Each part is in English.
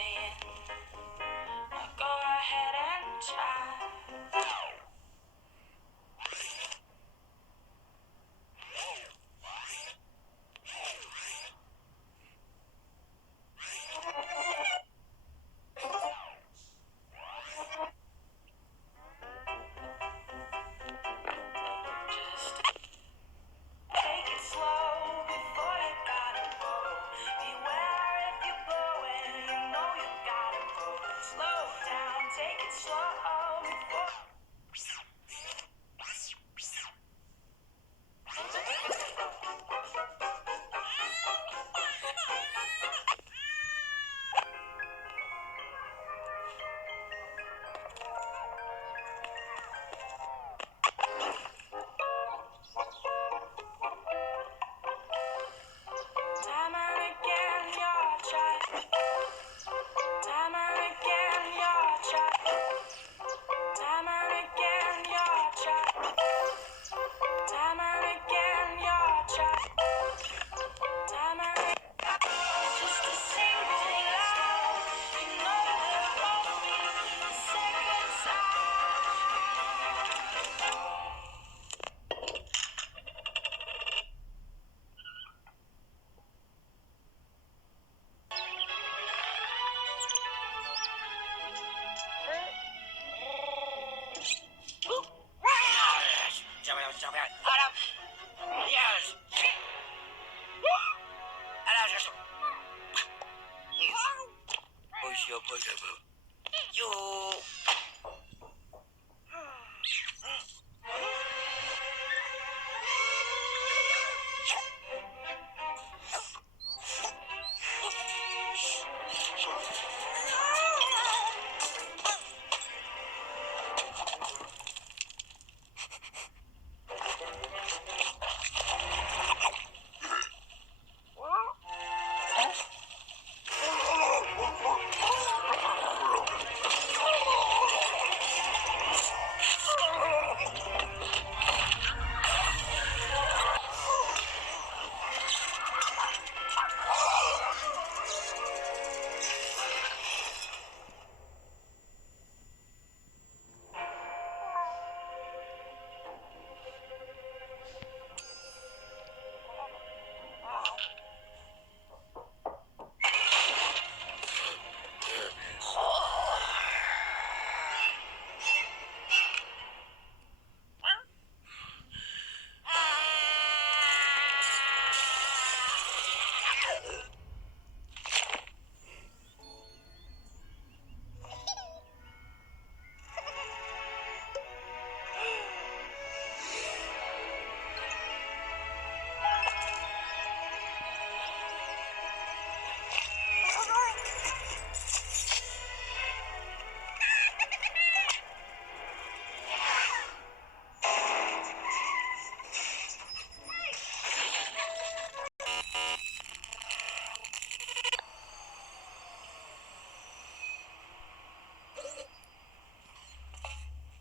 staying. Go ahead and try. Just take it slow before you gotta go. Beware if you're blowing, you know you gotta go. Slow down, take it slow before. Time and again, you're trying. Time and again, you're trying. Time and again, you're trying. Time and again, you're trying. Time and just a single love. You know there won't be a second time.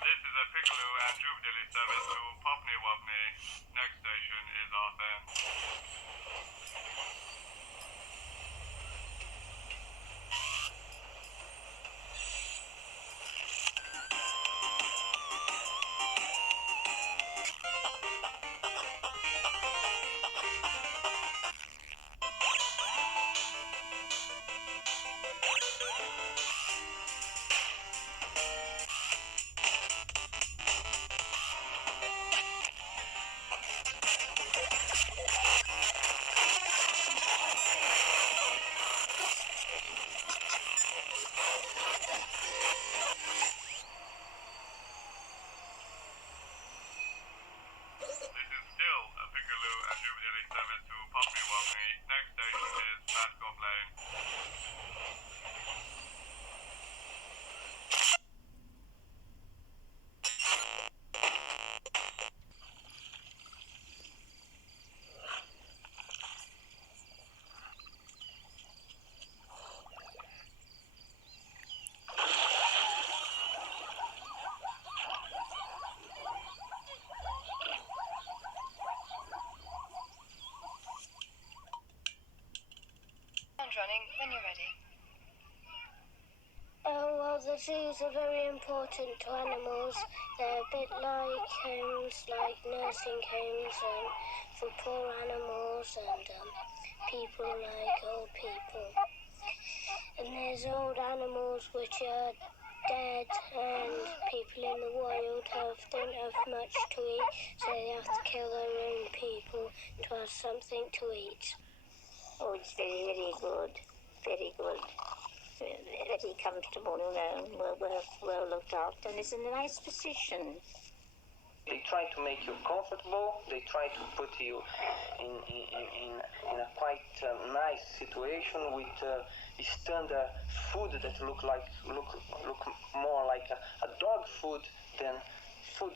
This is a Piccolo and Jubilee service to Popney Wopney. Next station is Arthur. This is still a Piccolo and Jubilee service to Popney Wopney. Next station is Mascot Lane. Running when you're ready. zoos are very important to animals. They're a bit like homes, like nursing homes for poor animals and people like old people. And there's old animals which are dead and people in the wild don't have much to eat, so they have to kill their own people to have something to eat. Oh, it's very, very good. Very good. Very comfortable, well looked after, and it's in a nice position. They try to make you comfortable. They try to put you in a quite nice situation with standard food that look more like a dog food than food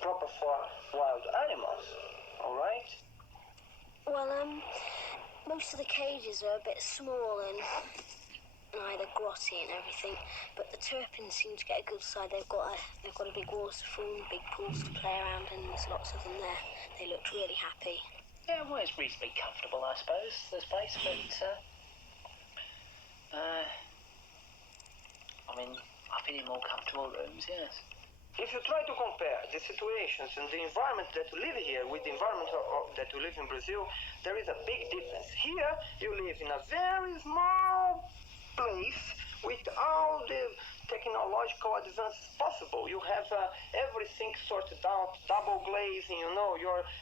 proper for wild animals. All right? Well, most of the cages are a bit small and either grotty and everything, but the Turpins seem to get a good side. They've got a big waterfall, big pools to play around, and there's lots of them there. They looked really happy. Yeah, well, it's reasonably comfortable, I suppose, this place, but I mean, I've been in more comfortable rooms, yes. If you try to compare the situations and the environment that you live here with the environment that you live in Brazil, there is a big difference. Here, you live in a very small place with all the technological advances possible. You have everything sorted out, double glazing,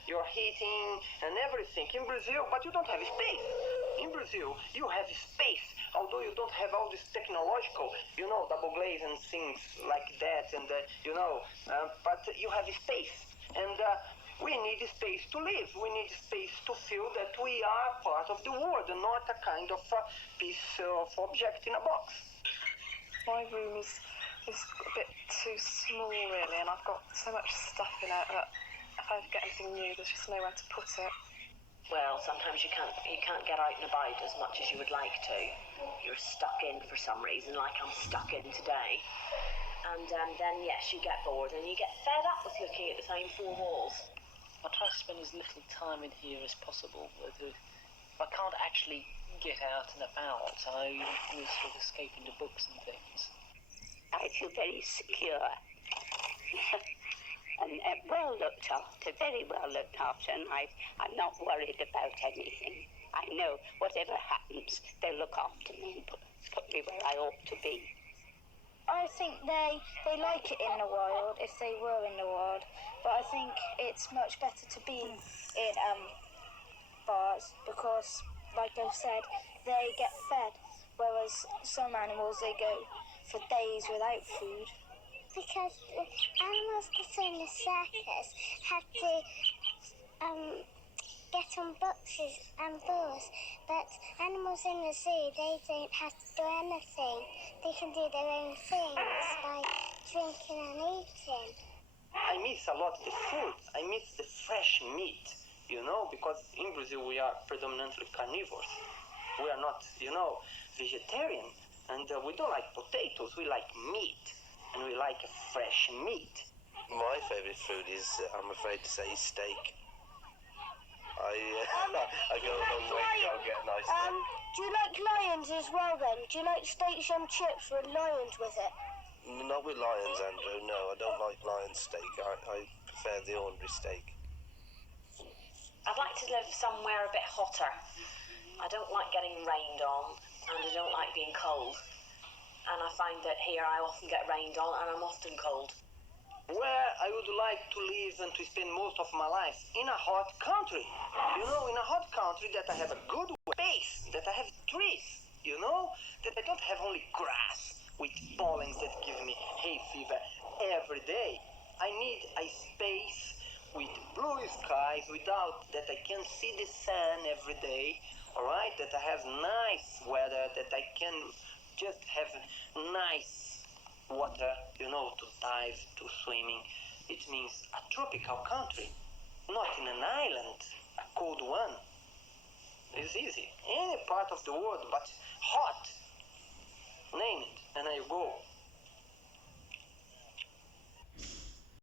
your heating and everything in Brazil, but you don't have space. In Brazil, you have space, although you don't have all this technological, double glaze and things like that, and but you have space, and we need space to live. We need space to feel that we are part of the world and not a kind of piece of object in a box. My room is a bit too small, really, and I've got so much stuff in it that if I get anything new, there's just nowhere to put it. Well, sometimes you can't get out and about as much as you would like to. You're stuck in for some reason, like I'm stuck in today. And then, yes, you get bored and you get fed up with looking at the same four walls. I try to spend as little time in here as possible. If I can't actually get out and about, I will sort of escape into books and things. I feel very secure. And well looked after, very well looked after, and I'm not worried about anything. I know whatever happens, they'll look after me and put me where I ought to be. I think they like it in the wild if they were in the wild, but I think it's much better to be in bars because, like I've said, they get fed, whereas some animals, they go for days without food. Because the animals that are in the circus have to get on boxes and balls, but animals in the zoo, they don't have to do anything. They can do their own things, like drinking and eating. I miss a lot the food. I miss the fresh meat, because in Brazil we are predominantly carnivores. We are not, vegetarian, and we don't like potatoes. We like meat, and we like fresh meat. My favourite food is, I'm afraid to say, steak. I go a long way to go and get a nice steak. Do you like lions as well then? Do you like steaks and chips with lions with it? Not with lions, Andrew, no, I don't like lion steak. I prefer the ordinary steak. I'd like to live somewhere a bit hotter. I don't like getting rained on, and I don't like being cold. And I find that here I often get rained on, and I'm often cold. Where I would like to live and to spend most of my life, in a hot country. In a hot country that I have a good space, that I have trees, that I don't have only grass with pollens that give me hay fever every day. I need a space with blue skies, without that I can see the sun every day, all right? That I have nice weather, that I can just have nice water, to dive, to swimming. It means a tropical country, not in an island, a cold one. It's easy. Any part of the world, but hot. Name it, and I go.